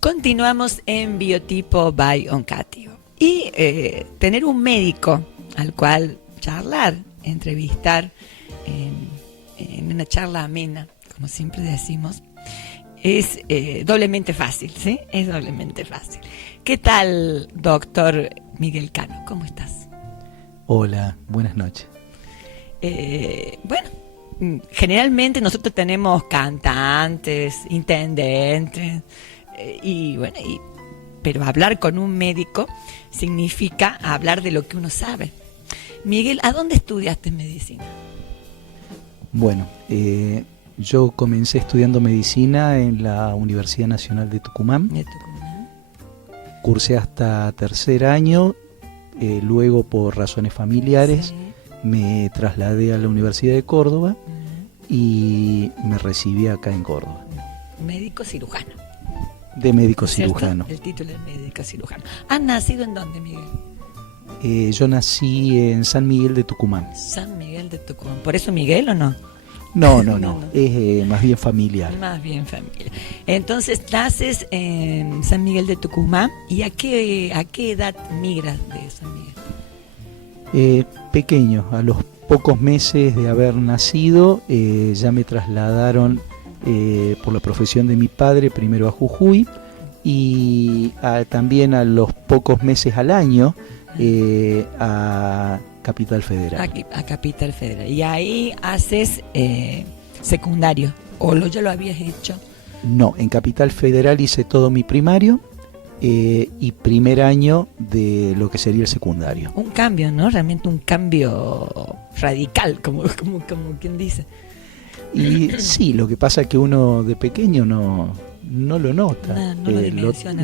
Continuamos en Biotipo by Oncatio. Y tener un médico al cual charlar, entrevistar en una charla amena, como siempre decimos, es doblemente fácil, ¿sí? Es doblemente fácil. ¿Qué tal, doctor Miguel Cano? ¿Cómo estás? Hola, buenas noches. Bueno, generalmente nosotros tenemos cantantes, intendentes, pero hablar con un médico significa hablar de lo que uno sabe. Miguel, ¿a dónde estudiaste medicina? Bueno, yo comencé estudiando medicina en la Universidad Nacional de Tucumán. Cursé hasta tercer año, luego por razones familiares me trasladé a la Universidad de Córdoba y me recibí acá en Córdoba. Médico cirujano. De médico ¿Cierto? cirujano. El título es médico cirujano. ¿Has nacido en dónde, Miguel? Yo nací en San Miguel de Tucumán. San Miguel de Tucumán. ¿Por eso Miguel o no? No. No. Es más bien familiar. Más bien familia. Entonces naces en San Miguel de Tucumán. ¿Y a qué edad migras de San Miguel? Pequeño, a los pocos meses de haber nacido ya me trasladaron por la profesión de mi padre primero a Jujuy y también a los pocos meses al año a Capital Federal. A Capital Federal. Y ahí haces secundario. ¿O ya lo habías hecho? No, en Capital Federal hice todo mi primario y primer año de lo que sería el secundario. Un cambio, ¿no? Realmente un cambio radical, como quien dice. Y sí, lo que pasa es que uno de pequeño no lo nota, lo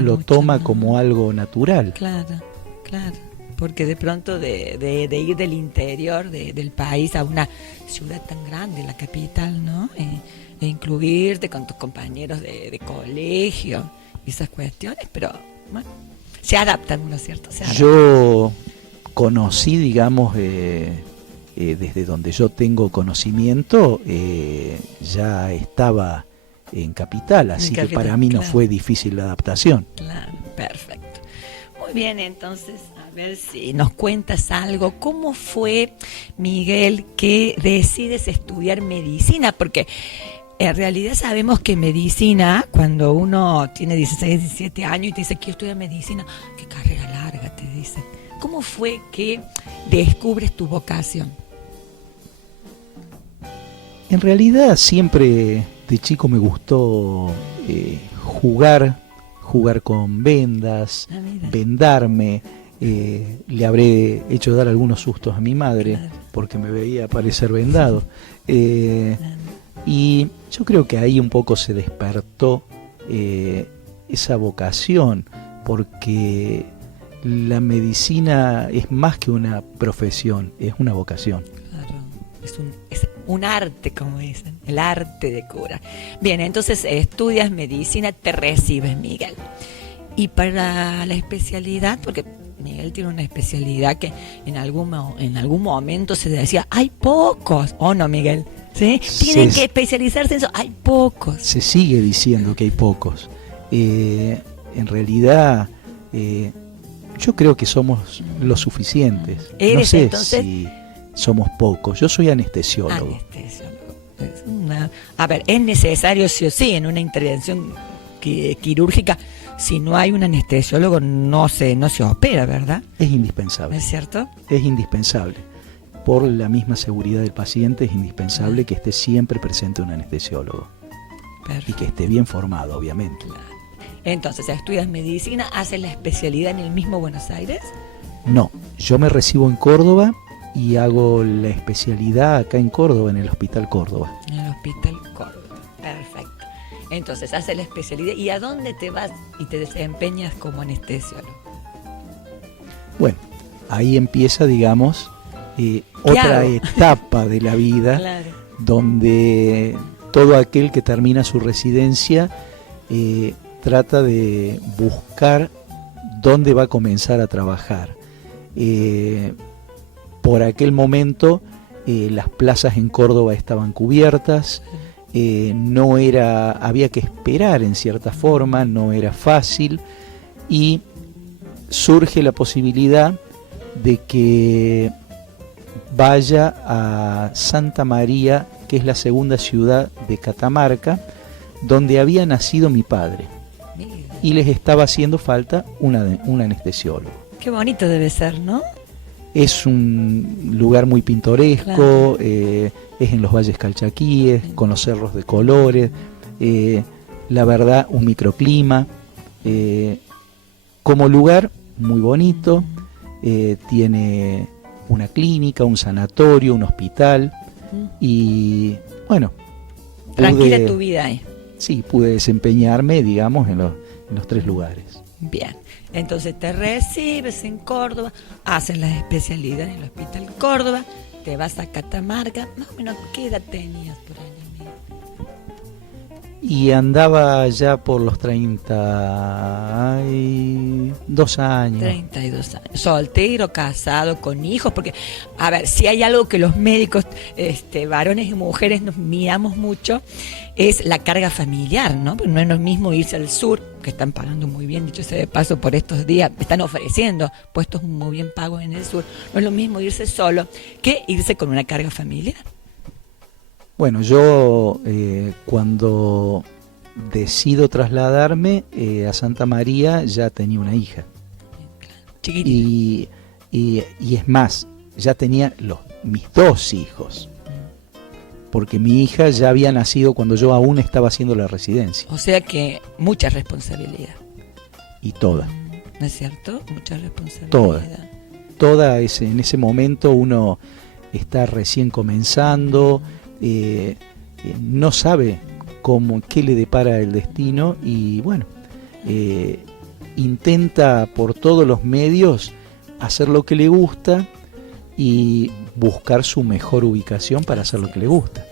mucho, toma ¿no? como algo natural. Claro. Porque de pronto de ir del interior del país a una ciudad tan grande, la capital, ¿no? E incluirte con tus compañeros de colegio y esas cuestiones, pero bueno, se adaptan uno, ¿cierto? Yo conocí, digamos, desde donde yo tengo conocimiento, ya estaba en Capital, así que para mí no fue difícil la adaptación. Claro, perfecto. Muy bien, entonces, a ver si nos cuentas algo. ¿Cómo fue, Miguel, que decides estudiar medicina? Porque en realidad sabemos que medicina, cuando uno tiene 16, 17 años y te dice, quiero estudiar medicina, qué carrera larga, te dicen. ¿Cómo fue que descubres tu vocación? En realidad siempre de chico me gustó jugar con vendas, vendarme. Le habré hecho dar algunos sustos a mi madre porque me veía parecer vendado. Y yo creo que ahí un poco se despertó esa vocación, porque la medicina es más que una profesión, es una vocación. Claro, es un arte, como dicen, el arte de curar. Bien, entonces estudias medicina, te recibes, Miguel. Y para la especialidad, porque Miguel tiene una especialidad que en algún momento se decía, hay pocos, ¿o no, Miguel? ¿Sí? Tienen que especializarse en eso, hay pocos. Se sigue diciendo que hay pocos. En realidad, yo creo que somos lo suficientes. No sé entonces si somos pocos. Yo soy anestesiólogo. A ver, es necesario sí o sí en una intervención quirúrgica. Si no hay un anestesiólogo no se opera, ¿verdad? Es indispensable. ¿Es cierto? Es indispensable. Por la misma seguridad del paciente es indispensable que esté siempre presente un anestesiólogo. Perfecto. Y que esté bien formado, obviamente. Claro. Entonces, ¿estudias medicina? ¿Haces la especialidad en el mismo Buenos Aires? No, yo me recibo en Córdoba y hago la especialidad acá en Córdoba, en el Hospital Córdoba. En el Hospital Córdoba, perfecto. Entonces, haces la especialidad. ¿Y a dónde te vas y te desempeñas como anestesiólogo? Bueno, ahí empieza, digamos, otra etapa de la vida, claro, donde todo aquel que termina su residencia trata de buscar dónde va a comenzar a trabajar. Por aquel momento las plazas en Córdoba estaban cubiertas, había que esperar en cierta forma, no era fácil, y surge la posibilidad de que vaya a Santa María, que es la segunda ciudad de Catamarca, donde había nacido mi padre, y les estaba haciendo falta un anestesiólogo. Qué bonito debe ser, ¿no? Es un lugar muy pintoresco, claro. Es en los valles calchaquíes, con los cerros de colores, la verdad un microclima, como lugar muy bonito, tiene una clínica, un sanatorio, un hospital, y bueno, tranquila tu vida ahí. Sí, pude desempeñarme, digamos, en los 3 lugares. Bien, entonces te recibes en Córdoba, haces la especialidad en el Hospital Córdoba, te vas a Catamarca. Más o menos, ¿qué edad tenías por ahí, amigo? Y andaba ya por los 32 años. 32 años. Soltero, casado, con hijos, porque, a ver, si hay algo que los médicos, varones y mujeres nos miramos mucho, es la carga familiar, ¿no? Porque no es lo mismo irse al sur, que están pagando muy bien, dicho sea de paso, por estos días, están ofreciendo puestos muy bien pagos en el sur. No es lo mismo irse solo que irse con una carga familiar. Bueno, yo cuando decido trasladarme a Santa María ya tenía una hija. Y es más, ya tenía mis 2 hijos. Porque mi hija ya había nacido cuando yo aún estaba haciendo la residencia. O sea que mucha responsabilidad. Y toda. ¿No es cierto? Mucha responsabilidad. Toda en ese momento uno está recién comenzando, no sabe qué le depara el destino y bueno, intenta por todos los medios hacer lo que le gusta y buscar su mejor ubicación para hacer lo que le gusta.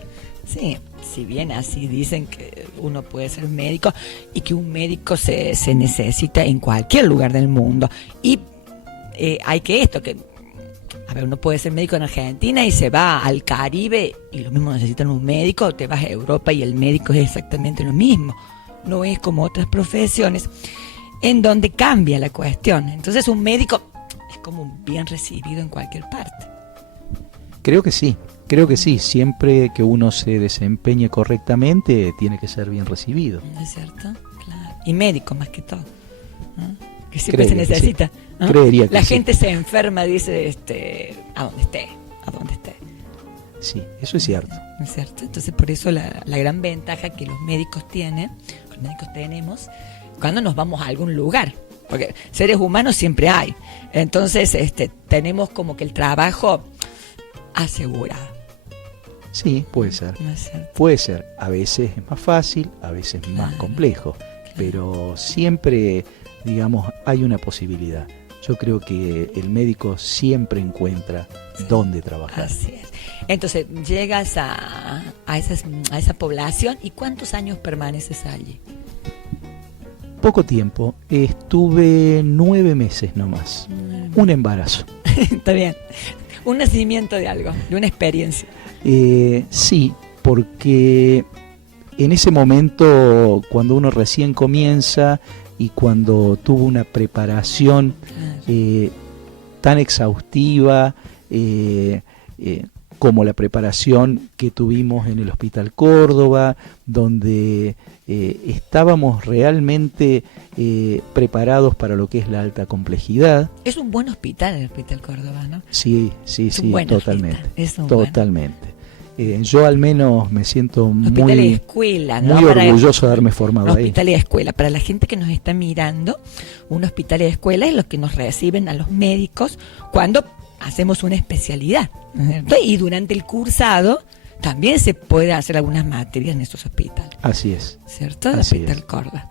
Sí, si bien así dicen que uno puede ser médico y que un médico se necesita en cualquier lugar del mundo. Y hay que a ver, uno puede ser médico en Argentina y se va al Caribe y lo mismo necesitan un médico, te vas a Europa y el médico es exactamente lo mismo. No es como otras profesiones en donde cambia la cuestión. Entonces un médico es como bien recibido en cualquier parte. Creo que sí, siempre que uno se desempeñe correctamente tiene que ser bien recibido. ¿No es cierto? Claro. Y médico más que todo, ¿no? Que siempre se necesita. Sí. ¿No? Creería que la sí. gente se enferma, dice, a donde esté. Sí, eso es cierto. ¿No es cierto? Entonces por eso la gran ventaja que los médicos tenemos cuando nos vamos a algún lugar. Porque seres humanos siempre hay. Entonces tenemos como que el trabajo asegurado. Sí, puede ser. ¿No es cierto? Puede ser. A veces es más fácil, a veces más complejo. Claro. Pero siempre, digamos, hay una posibilidad. Yo creo que el médico siempre encuentra dónde trabajar. Así es. Entonces, llegas a esa población y ¿cuántos años permaneces allí? Poco tiempo. Estuve 9 meses nomás. Un embarazo. Está bien. Un nacimiento de algo, de una experiencia. Sí, porque en ese momento, cuando uno recién comienza y cuando tuvo una preparación tan exhaustiva como la preparación que tuvimos en el Hospital Córdoba, donde estábamos realmente preparados para lo que es la alta complejidad. Es un buen hospital el Hospital Córdoba, ¿no? Sí, totalmente. Totalmente. Hospital. Yo al menos me siento hospital y escuela, ¿no? muy orgulloso de haberme formado ahí. Hospital y escuela. Para la gente que nos está mirando, un hospital y escuela es lo que nos reciben a los médicos cuando hacemos una especialidad, ¿no es cierto? Y durante el cursado también se puede hacer algunas materias en esos hospitales. Así es. ¿Cierto? El Hospital Córdoba.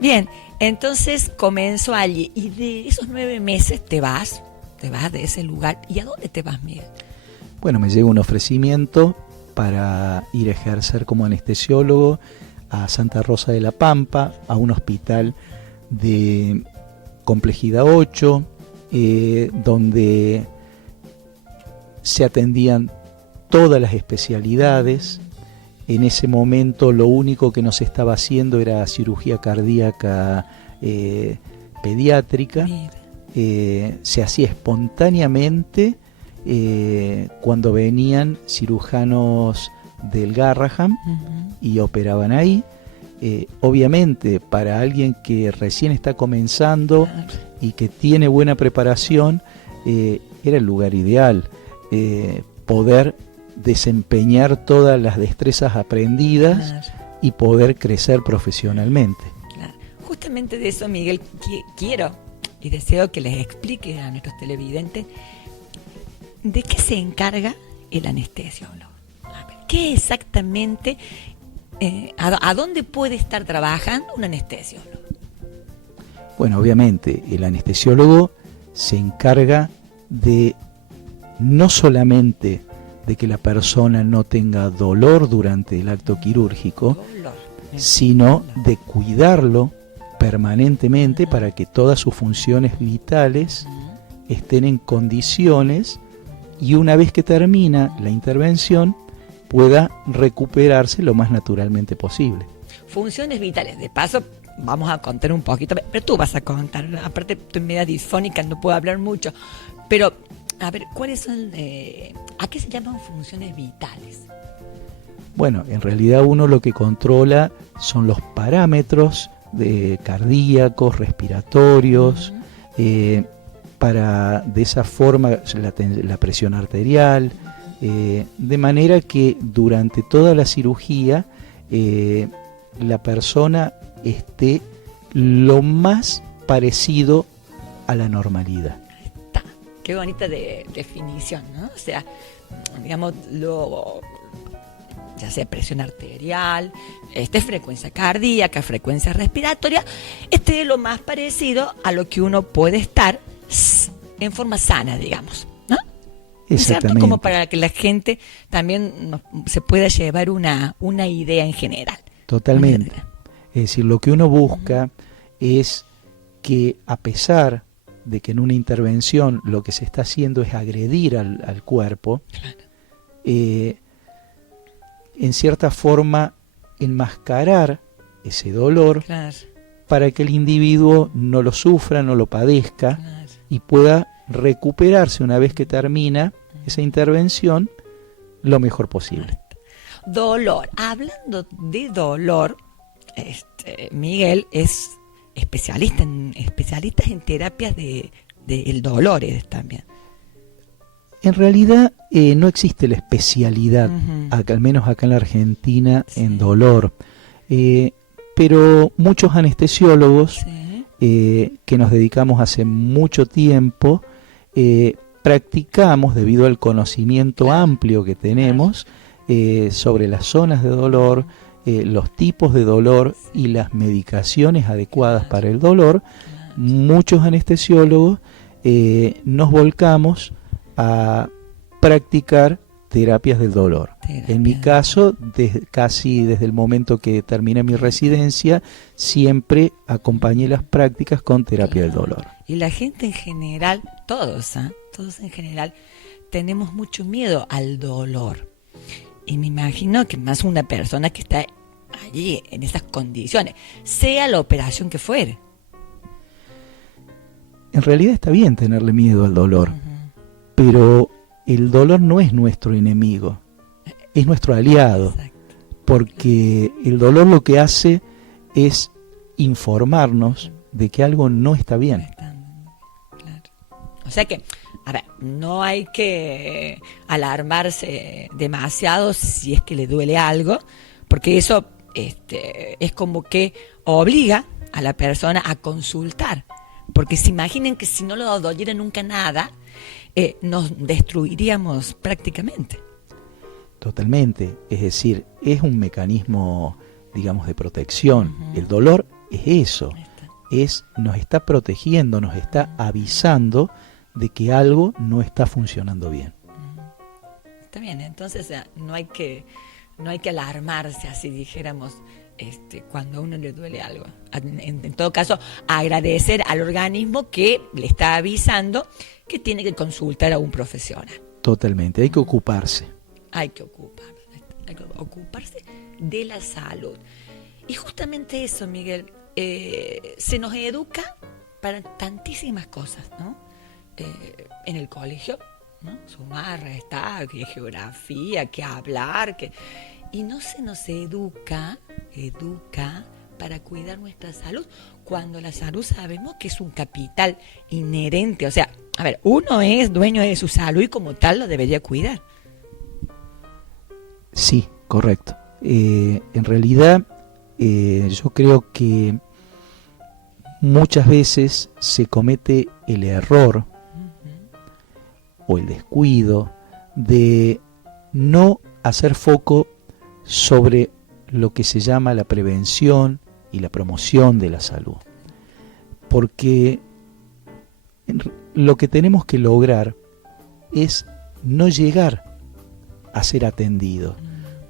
Bien, entonces comenzó allí y de esos 9 meses te vas de ese lugar. ¿Y a dónde te vas, Miguel? Bueno, me llega un ofrecimiento para ir a ejercer como anestesiólogo a Santa Rosa de la Pampa, a un hospital de complejidad 8, donde se atendían todas las especialidades En ese momento lo único que nos estaba haciendo era cirugía cardíaca pediátrica. Se hacía espontáneamente cuando venían cirujanos del Garraham y operaban ahí. Obviamente para alguien que recién está comenzando y que tiene buena preparación, era el lugar ideal, poder desempeñar todas las destrezas aprendidas y poder crecer profesionalmente. Claro. Justamente de eso, Miguel, quiero y deseo que les explique a nuestros televidentes de qué se encarga el anestesiólogo. A ver, ¿qué exactamente, a dónde puede estar trabajando un anestesiólogo? Bueno, obviamente el anestesiólogo se encarga de no solamente de que la persona no tenga dolor durante el acto quirúrgico, sino de cuidarlo permanentemente para que todas sus funciones vitales estén en condiciones y una vez que termina la intervención pueda recuperarse lo más naturalmente posible. Funciones vitales, de paso vamos a contar un poquito, pero tú vas a contar, aparte estoy media disfónica, no puedo hablar mucho, pero a ver, ¿cuáles son, a qué se llaman funciones vitales? Bueno, en realidad uno lo que controla son los parámetros cardíacos, respiratorios, para de esa forma la presión arterial, de manera que durante toda la cirugía la persona esté lo más parecido a la normalidad. Está. Qué bonita definición, ¿no? O sea, digamos, ya sea presión arterial, frecuencia cardíaca, frecuencia respiratoria, es lo más parecido a lo que uno puede estar en forma sana, digamos, ¿no? Exactamente. ¿Cierto? Como para que la gente también se pueda llevar una idea en general. Totalmente. Es decir, lo que uno busca es que a pesar de que en una intervención lo que se está haciendo es agredir al cuerpo, en cierta forma enmascarar ese dolor para que el individuo no lo sufra, no lo padezca y pueda recuperarse una vez que termina esa intervención lo mejor posible. Dolor. Hablando de dolor, Miguel es especialista en terapias del dolor también. En realidad no existe la especialidad, al menos acá en la Argentina, en dolor. Pero muchos anestesiólogos que nos dedicamos hace mucho tiempo, practicamos, debido al conocimiento amplio que tenemos sobre las zonas de dolor, los tipos de dolor y las medicaciones adecuadas para el dolor, muchos anestesiólogos nos volcamos a practicar terapias del dolor. En mi caso, casi desde el momento que terminé mi residencia, siempre acompañé las prácticas con terapia del dolor. Y la gente en general, todos en general, tenemos mucho miedo al dolor. Y me imagino que más una persona que está allí, en esas condiciones, sea la operación que fuere. En realidad está bien tenerle miedo al dolor, pero el dolor no es nuestro enemigo, es nuestro aliado. Exacto. Porque el dolor lo que hace es informarnos de que algo no está bien. Claro. O sea que, a ver, no hay que alarmarse demasiado si es que le duele algo, porque eso es como que obliga a la persona a consultar. Porque se imaginen que si no lo doliera nunca nada, nos destruiríamos prácticamente. Totalmente. Es decir, es un mecanismo, digamos, de protección. El dolor es eso. Nos está protegiendo, nos está avisando de que algo no está funcionando bien. Está bien, entonces no hay que alarmarse, así dijéramos, cuando a uno le duele algo. En todo caso, agradecer al organismo que le está avisando que tiene que consultar a un profesional. Totalmente, hay que ocuparse. Hay que ocuparse. hay que ocuparse de la salud. Y justamente eso, Miguel, se nos educa para tantísimas cosas, ¿no? En el colegio, ¿no? Sumar, restar, que geografía, que hablar, y no se nos educa para cuidar nuestra salud, cuando la salud sabemos que es un capital inherente. O sea, a ver, uno es dueño de su salud y como tal lo debería cuidar. Sí, correcto. En realidad, yo creo que muchas veces se comete el error o el descuido de no hacer foco sobre lo que se llama la prevención y la promoción de la salud. Porque lo que tenemos que lograr es no llegar a ser atendidos.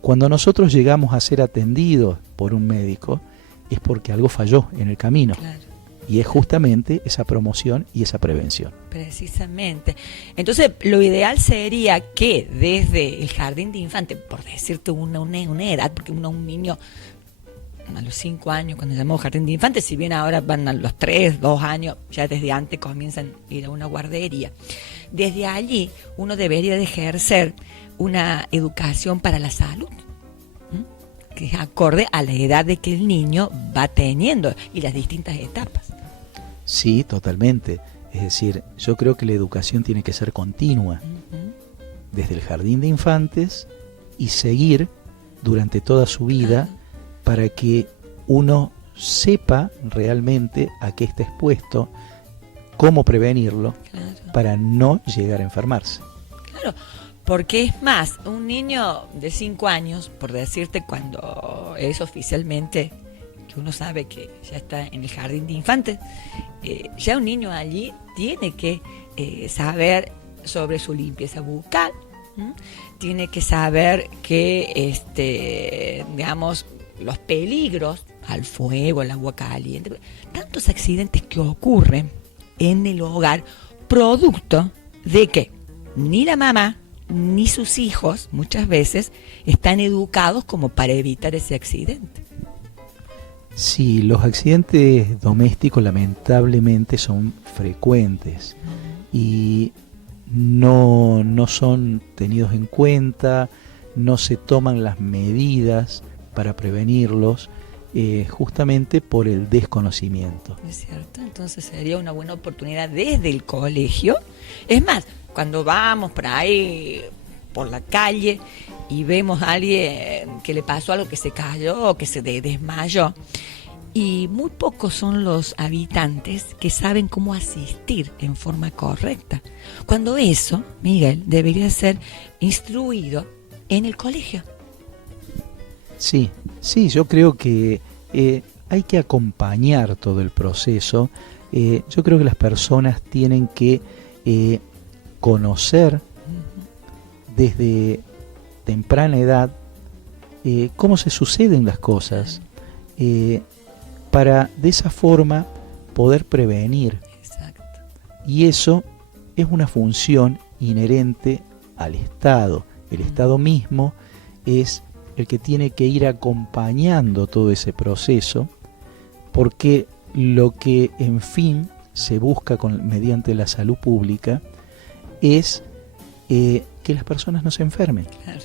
Cuando nosotros llegamos a ser atendidos por un médico, es porque algo falló en el camino. Claro. Y es justamente esa promoción y esa prevención. Precisamente. Entonces, lo ideal sería que desde el jardín de infantes, por decirte una edad, porque un niño a los 5 años, cuando llamamos jardín de infantes, si bien ahora van a los 3, 2 años, ya desde antes comienzan a ir a una guardería. Desde allí uno debería de ejercer una educación para la salud, que es acorde a la edad de que el niño va teniendo y las distintas etapas. Sí, totalmente. Es decir, yo creo que la educación tiene que ser continua, desde el jardín de infantes y seguir durante toda su vida, para que uno sepa realmente a qué está expuesto, cómo prevenirlo, para no llegar a enfermarse. Claro, porque es más, un niño de 5 años, por decirte, cuando es oficialmente que uno sabe que ya está en el jardín de infantes, ya un niño allí tiene que saber sobre su limpieza bucal, tiene que saber que, digamos, los peligros al fuego, al agua caliente, tantos accidentes que ocurren en el hogar, producto de que ni la mamá ni sus hijos muchas veces están educados como para evitar ese accidente. Sí, los accidentes domésticos lamentablemente son frecuentes y no son tenidos en cuenta, no se toman las medidas para prevenirlos, justamente por el desconocimiento. Es cierto, entonces sería una buena oportunidad desde el colegio. Es más, cuando vamos por ahí, por la calle, y vemos a alguien que le pasó algo, que se cayó o que se desmayó, y muy pocos son los habitantes que saben cómo asistir en forma correcta, cuando eso, Miguel, debería ser instruido en el colegio. Sí, yo creo que hay que acompañar todo el proceso. Yo creo que las personas tienen que conocer desde temprana edad cómo se suceden las cosas, para de esa forma poder prevenir. Exacto. Y eso es una función inherente al Estado. El Estado mismo es el que tiene que ir acompañando todo ese proceso, porque lo que en fin se busca mediante la salud pública es que las personas no se enfermen. Claro.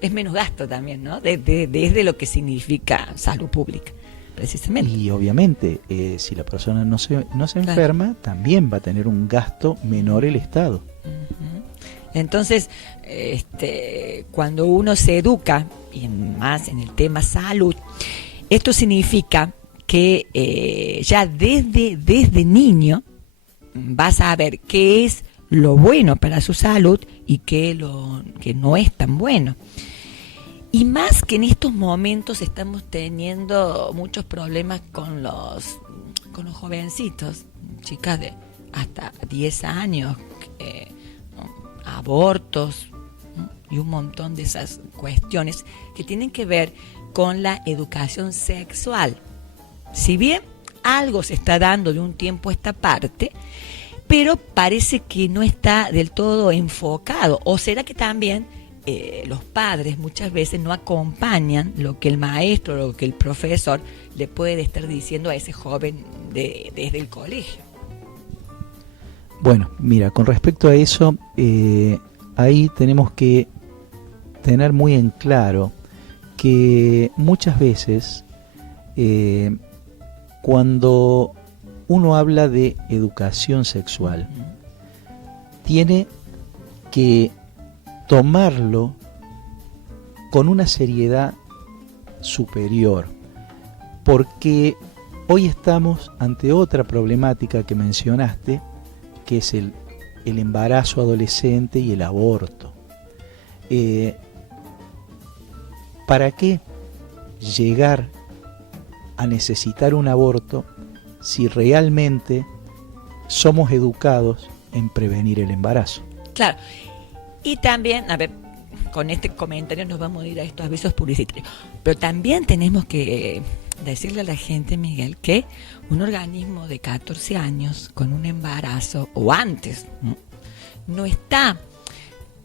Es menos gasto también, ¿no? Desde lo que significa salud pública, precisamente. Y obviamente, si la persona no se enferma, claro, también va a tener un gasto menor el Estado. Entonces, cuando uno se educa, y más en el tema salud, esto significa que ya desde niño vas a saber qué es lo bueno para su salud y qué que no es tan bueno. Y más que en estos momentos estamos teniendo muchos problemas con los jovencitos, chicas de hasta 10 años, abortos, ¿no? Y un montón de esas cuestiones que tienen que ver con la educación sexual. Si bien algo se está dando de un tiempo a esta parte, pero parece que no está del todo enfocado. ¿O será que también los padres muchas veces no acompañan lo que el maestro, lo que el profesor le puede estar diciendo a ese joven desde el colegio. Bueno, mira, con respecto a eso, ahí tenemos que tener muy en claro que muchas veces cuando uno habla de educación sexual, tiene que tomarlo con una seriedad superior, porque hoy estamos ante otra problemática que mencionaste, que es el embarazo adolescente y el aborto. ¿Para qué llegar a necesitar un aborto si realmente somos educados en prevenir el embarazo? Claro. Y también, a ver, con este comentario nos vamos a ir a estos avisos publicitarios, pero también tenemos que decirle a la gente, Miguel, que un organismo de 14 años con un embarazo o antes no está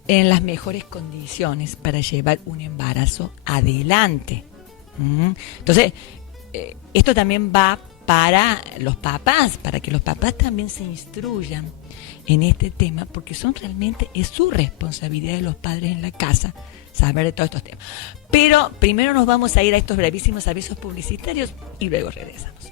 en las mejores condiciones para llevar un embarazo adelante. Entonces, esto también va para los papás, para que los papás también se instruyan en este tema, porque es su responsabilidad de los padres en la casa saber de todos estos temas. Pero primero nos vamos a ir a estos brevísimos avisos publicitarios y luego regresamos.